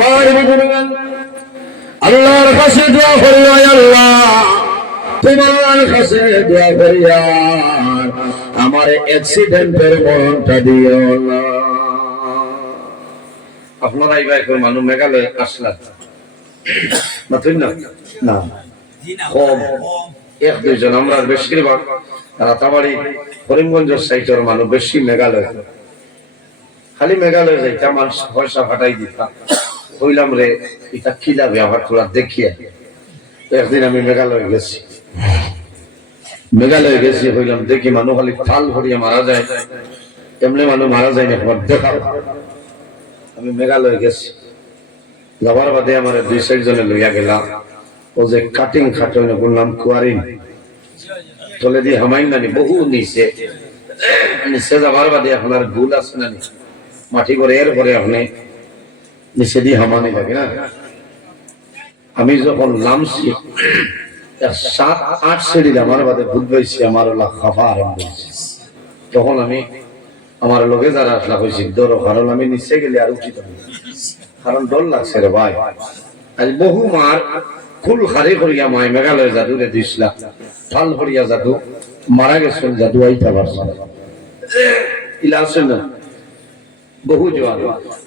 আমার বুজুর্গান আল্লাহর কাছে দোয়া করি আল্লাহ তোমার কাছে দোয়া করি আমার অ্যাক্সিডেন্টের মনটা দিও না। আপনারা মানুষ মেঘালয় আসলাম না তুই না? না। কম। এক দুইজন আমরা বেশিরভাগ রাতাবাড়ি করিমগঞ্জ সাইটের মানুষ বেশি মেঘালয়। খালি মেঘালয় যাইতাম মানুষ পয়সা ফাটাই দিতাম। কইলাম রে, এটা কি লাভ আবার তোরা দেখিয়া? একদিন আমি মেঘালয় গেছি। মেঘালয় গেছি কইলাম দেখি মানুষ খালি ফাল ভরিয়া মারা যায়। এমনি মানুষ মারা যায় না দেখাও। আমি মেঘালয় গেছি। যাবার বাদে আমার দুই চার জনে লইয়া গেলাম। ও যে কাটিং খাটন বললাম কুয়ারিং তলে দিয়ে হামাইন নানি, বহু নিচে। নিচে যাবার বাদে আপনার ভুল আছে নানি। মাটি করে এর পরে আপনি দিয়ে হামানি লাগে না। আমি যখন নামছি সাত, আট সিঁড়ি আমার বাদে ভূত পাইছি আমার খাফা আরম্ভ হয়েছে তখন আমি আমার লগে যারা আসলা হয়েছি ডর কারণ আমি নিচে গেলে আর হবে। কারণ ডর লাগছে রে ভাই। আজ বহু মার ফুল খারি করিয়া মাই মেঘালয় জাদু রে দিছিলা ফাল করিয়া জাদু, মারা গেছেন জাদু, আইতা পারছে। ইলা আছে না? বহু জোয়ার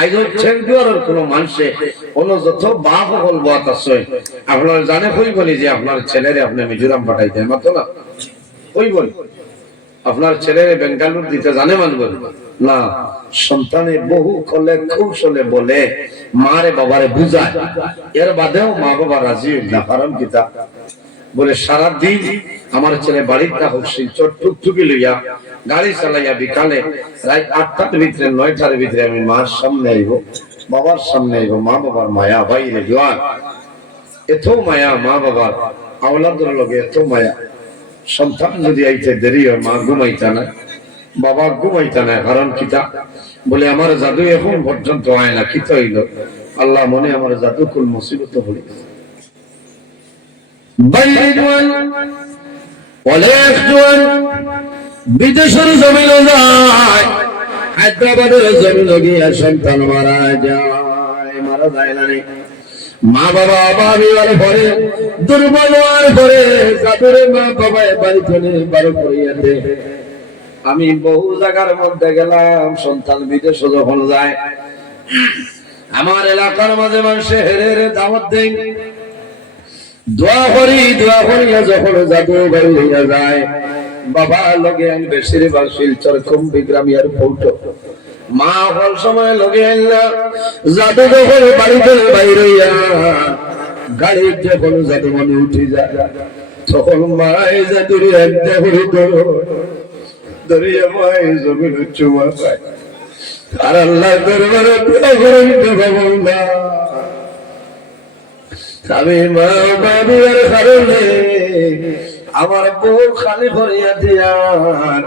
আইজ হচ্ছেন জোয়ারের কোনো মানুষে কোনো যত বাপ হল বাত আছে। আপনার জানে কই বলি যে আপনার ছেলেরে আপনি মিজোরাম পাঠাইতেন মাত্র না। কই বলি। আপনার ছেলেরে বেঙ্গালুর দিতে জানে মানবেন না, সন্তানে বহু কলে কৌশলে বলে মারে বাবারে বুঝায় এর বাদেও মা বাবা রাজি না কারণ কিতা বলে সারা দিন আমার ছেলে বাড়িতে হোক শিলচর টুকটুকি লইয়া গাড়ি চালাইয়া বিকালে রাত আটটার ভিতরে, নয়টার ভিতরে আমি মার সামনে আইব, বাবার সামনে আইব, মা বাবার মায়া বাইরে জোয়ান। এত মায়া, মা বাবার, আওলাদের লগে এত মায়া। সন্তান যদি আইতে দেরি হয়, মা ঘুমাইতা না, বাবা ঘুমাইতা না, কারণ কিতা বলে, আমার জাদু এখন পর্যন্ত হয় না কিতা হইল? আল্লাহ মনে আমার জাদু কুল মুসিবত হলি বাইরে জোয়ান অনেক জোয়ান, বিদেশের জমিন যায়, হায়দ্রাবাদের জমিন গিয়া সন্তান মারা যায় মারা যায় না। মা বাবা বাবিবার পরে, দুর্বল হওয়ার পরে জাদুরে মা বাবা বাড়ি থেকে বারো করিয়া দে আমি বহু জায়গার মধ্যে গেলাম, সন্তান বিদেশ যখন যায়, আমার এলাকার মাঝে মানুষে হেরে হেরে দাওয়াত দেয় দোয়া করি, দোয়া করিয়া যখন জাদু বাড়ি হইয়া যায়, বাবা লগে আইন বেশিরভাগ শিলচর কুম্বি গ্রামিয়ার ফৌটো। মা হল সময় লগে আইন না জাদু যখন বাড়িতে বাইরে হইয়া, গাড়ির যখন জাদু মনে উঠে যায়, তখন মায় জাদুর করে ধরো ধরিয়া মায় জমিন চুমা পায় আর আল্লাহ দরবারে দোয়া করে দেবো না আমার বউ খালি ভরিয়া দিয়ার,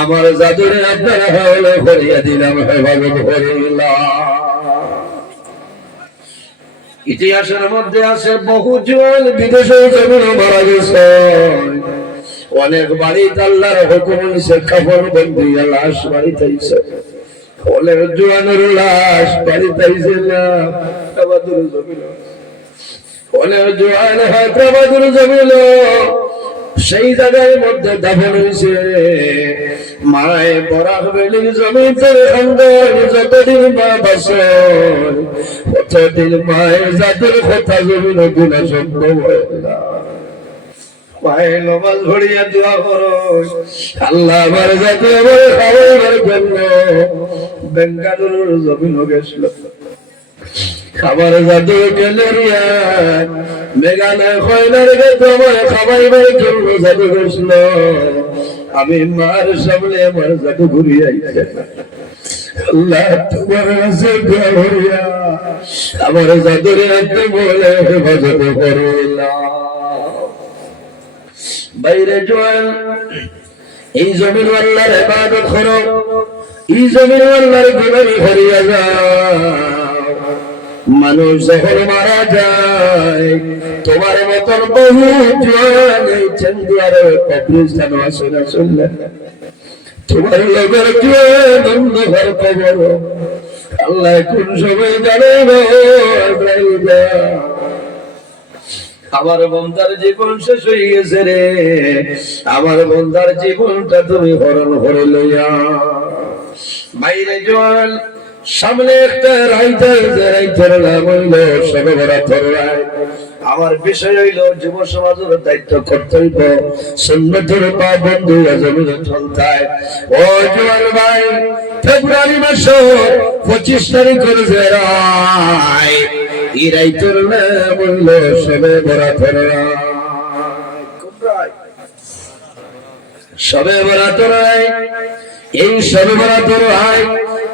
আমার ইতিহাসের মধ্যে আছে বহু জল বিদেশে জমিন মারা গেছে। অনেক বাড়িতে আল্লাহর হুকুম নিছে বন্দি, লাশ বাড়িতে আইছে। অনেক জোয়ানের লাশ বাড়িতে আইছে না জমিল সেই জায়গার মধ্যে দাফন হয়েছে মায় বরাক বেলির জমিতে যতদিন মা ততদিন মায়ের জাতির কথা জমিন গুণা সম্ভব মায়ে নমাজ ভরিয়া দোয়া করো। আল্লাহ জাতি বেঙ্গালুরুর জমিন গেছিল। খাবার জাদু গেলেরিয়া মেঘালয় খয়নার গে তোমার খাবাই বাই জন্য জাদু কৃষ্ণ আমি মার সামনে আমার জাদু ঘুরি আইছে আল্লাহ তোমার কাছে করিয়া আমার জাদুরে আপনি বলে হেফাজত করলাম বাইরে জোয়ান, এই জমিন আল্লাহর ইবাদত করো। এই জমিন আল্লাহর গুলামি করিয়া যাও মানুষ যখন মারা যায়, তোমার মতন বহু জোয়ান এই তোমার লোকের জোয়ান অন্ধকার কবর আল্লাহ কোন সময় জানে আমার বন্ধার জীবন শেষ হয়ে গেছে রে। আমার বন্ধার জীবনটা তুমি হরণ করে লইয়া। বাইরে জল সামনে একটা রাইটার, যে রাইটার নাম হইল সবে ভরা রায় আমার বিষয় হইল, যুব সমাজের দায়িত্ব কর্তব্য সুন্নতের পা বন্ধু জমিনে ও ভাই, ফেব্রুয়ারি মাস পঁচিশ তারিখ যে রায়। এই রাইটার নাম হইল সবে ভরা রায় সবে বরাত রায় এই সবে বরাত রায়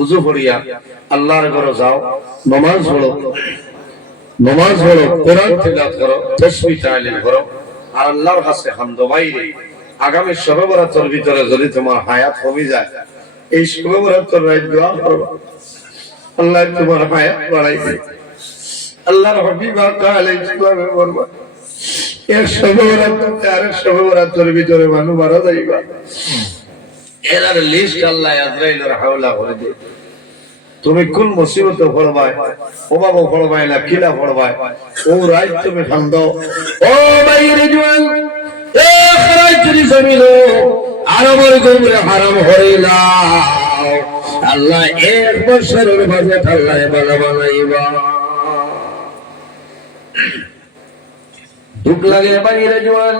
উজু করিয়া, আল্লাহর ঘরে যাও, নমাজ পড়ো। নমাজ পড়ো, কোরআন তিলাওয়াত করো, তাসবিহ তাহলিল করো। আর আল্লাহর কাছে হামদ বাইরে। আগামী শবে ভিতরে যদি তোমার হায়াত কমে যায়, এই শবে বরাতের রাত দোয়া করো। আল্লাহ তোমার হায়াত বাড়াই দেয় আল্লাহর হাবিব আলাইহিস সালামের বরবাদ এর সবরাত্রে আর সবরাত্রের ভিতরে মানুষ মারা যাইবা। এরার লিস্ট আল্লাহ আজরাইলের হাওলা করে দে তুমি কোন মুসিবত পড়বাই অভাব পড়বাই না, কিলা পড়বাই ও রাত তুমি খান্দ ও বাইরে জোয়ান এ খরাই চুরি জমিল আরবের গমরে হারাম হইলা আল্লাহ এক বছরের বাজেট আল্লাহ বালা বানাইবা। দুঃখ লাগে বাইরে জোয়ান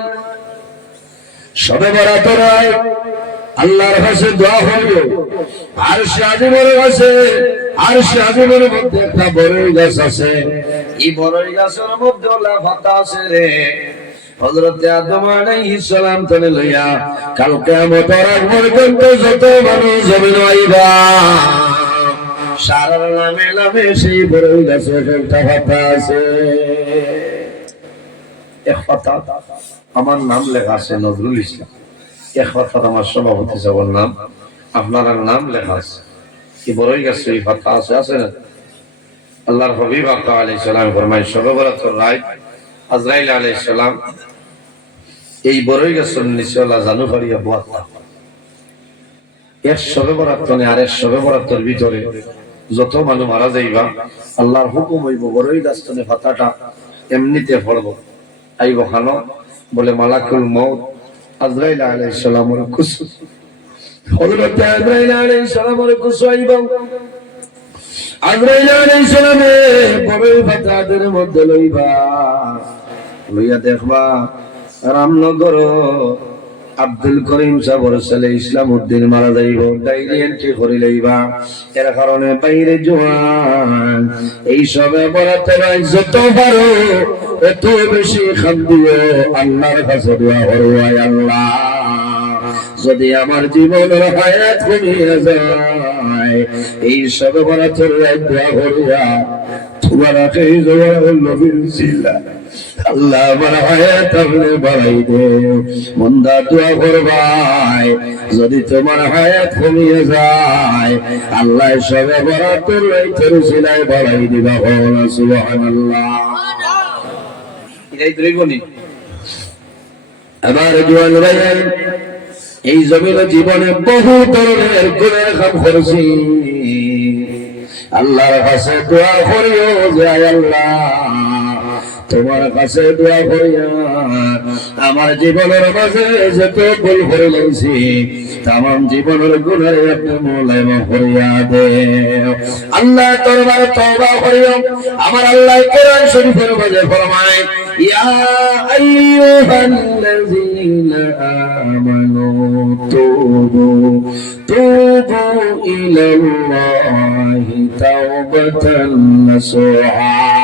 সবে বরাত রায় আল্লাহর কাছে দোয়া হইল আর সে আজিমের কাছে, আর সে আজিমের মধ্যে একটা বড়ই গাছ আছে। এই বড়ই গাছের মধ্যে ওলা পাতা আছে রে। লইয়া জমিন সারার নামে নামে সেই আছে। আমার নাম লেখা আছে নজরুল ইসলাম। আমার সভাপতি সাহেবের নাম আপনার নাম লেখা আছে। কি বড়ই গেছে, এই আছে আছে না? আল্লাহর আলাই সালাম ফরমাই রায় আজরাইল আলাই সালাম, এই বড়ই নিচে জানু বোয়াত্তা এক সবে বরাত্তনে আর এক সবে বরাত্তর ভিতরে যত মানুষ মারা যাইবা, আল্লাহর হুকুম হইব, বড়ই গাছতনে পাতাটা এমনিতে ফলব। আইব খানো, বলে মালাকুল মৌত আজরাইল আলাইহিস সালামের কুসু হযরত আজরাইল আলাইহিস সালামের কুসু আজরাইল আলাইহিস সালামে বড়ই পাতাদের মধ্যে লইবা। লইয়া দেখবা রামনগর আব্দুল করিম সাবর ছেলে ইসলাম উদ্দিন মারা যাইব। ডাইরি এন্ট্রি করে লইবা। এর কারণে বাইরে জোয়ান। এই সবে বরাতে যত পারো এত বেশি খান দিও আল্লাহর কাছে দোয়া করবাই আল্লাহ। যদি আমার জীবনের হায়াত কমিয়ে যায়, এই সবে বরাতের রাই দোয়া করিয়া তোমার আখেরি জবান নবীর জিল্লা আল্লাহ আমার হায়াত আপনি বাড়াই দে, মন্দা দোয়া করবাই যদি তোমার হায়াত কমিয়ে যায়, আল্লাহ সবে বরাতের রাইতের সিলাই বাড়াই দিবা ভগবান সুবহানাল্লাহ। আমার জোয়ান ভাই, এই জমিন জীবনে বহু ধরনের গুণের কাম করেছি। আল্লাহর কাছে দোয়া করিও যায় আল্লাহ, তোমার কাছে দোয়া করিয়া আমার জীবনের মাঝে যত ভুল করে লেগেছি তাম জীবনের গুণের মোলাইম করিয়া দে আল্লাহ দরবার তওবা করিও। আমার আল্লাহ কোরআন শরীফের মাঝে ফরমায়, ইয়া আইয়ুহাল্লাযীনা আমানু তুবু তুবু ইলাল্লাহি তাওবাতান নাসুহা।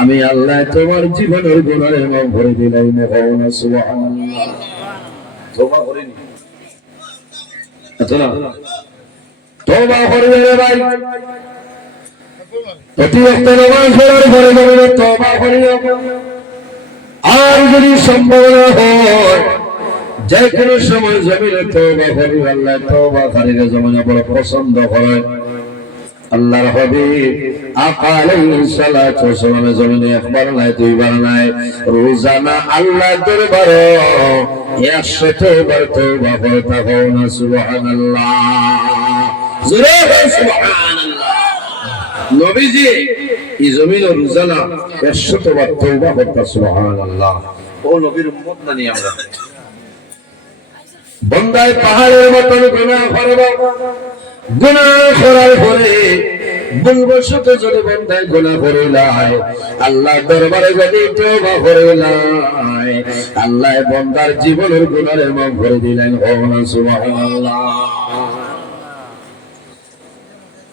আমি আল্লাহ তোমার জীবনের গুনাহের মাফ করে দিলাই না তওবা করিও আর যদি সম্ভাবনা হয় যে কোনো সময় জমিনে তওবা করি, আল্লাহ কারীকে জমিনে বড় পছন্দ করে আল্লাহর ওয়াসসালাম জমিনে একবার নাই, দুইবার নাই। রোজানা আল্লাহ দরবারে 100 বার তওবা করে থাকো না নবীজি, এই জমিন রোজানা 100 বার তওবা করতে সুবহানাল্লাহ। ও নবীর উম্মত না নি আমরা। বন্দায় পাহাড়ের মতন গুনাহ করার পরে ভুলবশত যদি বন্দায় গুনাহ জীবনের গুনাহের মাফ করে দিলেন। সুবহানাল্লাহ।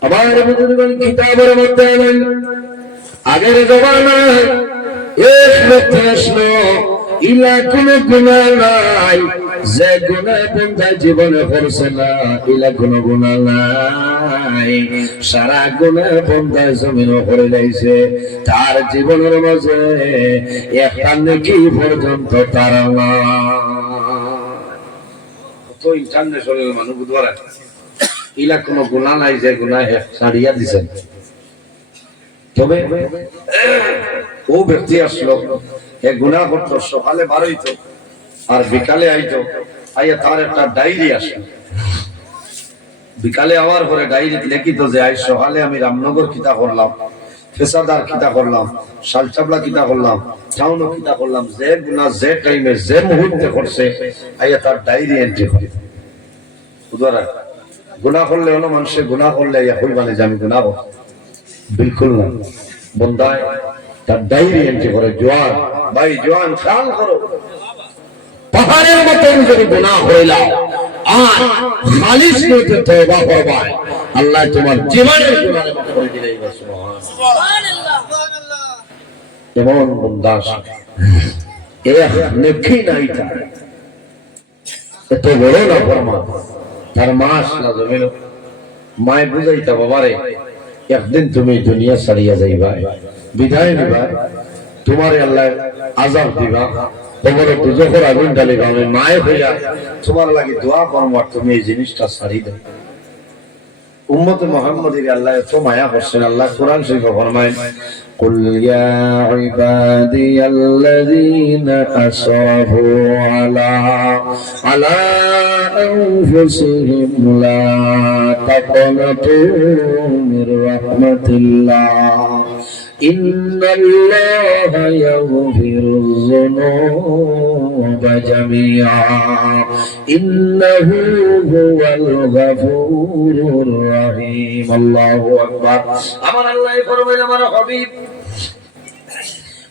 আবার বুজুর্গণ কিতাবের মধ্যে এলেন আগের জমানায় এক ব্যক্তি আসলো, ইলা কোনো গুণা নাই। যে গুণা বন্ধা জীবনে করছে না কোনো গুণা নাই। সারা গুণা বন্ধা জমিন করে লাইছে তার জীবনের মাঝে একটা নাকি পর্যন্ত তার কোনো গুণা নাই, যে ব্যক্তি গুণা সকালে বার হইতো। আর বিকালে আইতো, আইয়া তার একটা ডায়েরি আসলো বিকালে আওয়ার পরে ডায়েরি লিখিত যে আজ সকালে আমি রামনগর কিতা করলাম, ফেসাদার কিতা করলাম শালচাবলা কিতা করলাম, টাউনও কিতা করলাম, যে গুণা যে টাইমে, যে মুহূর্তে করছে, আইয়া তার ডায়েরি এন্ট্রি করে। বুঝবার গুণা করলে অন্য মানুষের গুণা করলে ইয়া কইবানে যে আমি গুণা বিলকুল না। বন্দায় তার ডায়েরি এন্ট্রি করে, জোয়ান, ভাই, জোয়ান, খেয়াল করো। পাহাড়ের মতন যদি গুনাহ হইলাম, আর খালিস নিতে তওবা করবাই, আল্লাহ তোমার জীবনের না একদিন তুমি দুনিয়া নিবা তোমার আল্লাহ আজাব দিবা। তোমার দুজখর আগুন ঢালিবা আমি মায়ে হইয়া তোমার লাগি দোয়া করবো আর তুমি এই জিনিসটা ছাড়ি দাও উম্মতে মোহাম্মদের আল্লাহ এত মায়া করছেন আল্লাহ কোরআন শরীফ ফরমায় قل يا عبادي الذين أسرفوا على على أنفسهم لا تقنطوا من رحمة الله إن الله يغفر الذنوب جميعا إنه هو الغفور الرحيم الله أكبر أمر الله فرمان أمر حبيب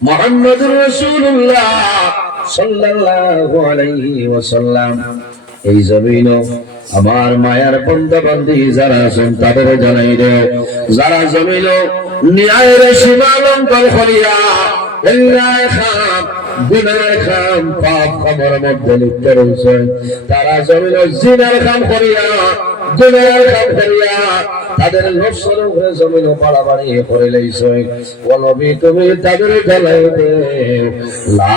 محمد رسول الله صلى الله عليه وسلم এই জমিন আমার মায়ার বন্ধ বান্ধি যারা আছেন তাদের জানাই দে। যারা জমিন ন্যায়ের সীমা লঙ্ঘন করিয়া তারা জমিন জিনার খাম করিয়া, গুনার খাম করিয়া তাদের নফসের উপরে জমিন বাড়াবাড়ি করে লইছে। তুমি তাদের জ্বালাই দে। লা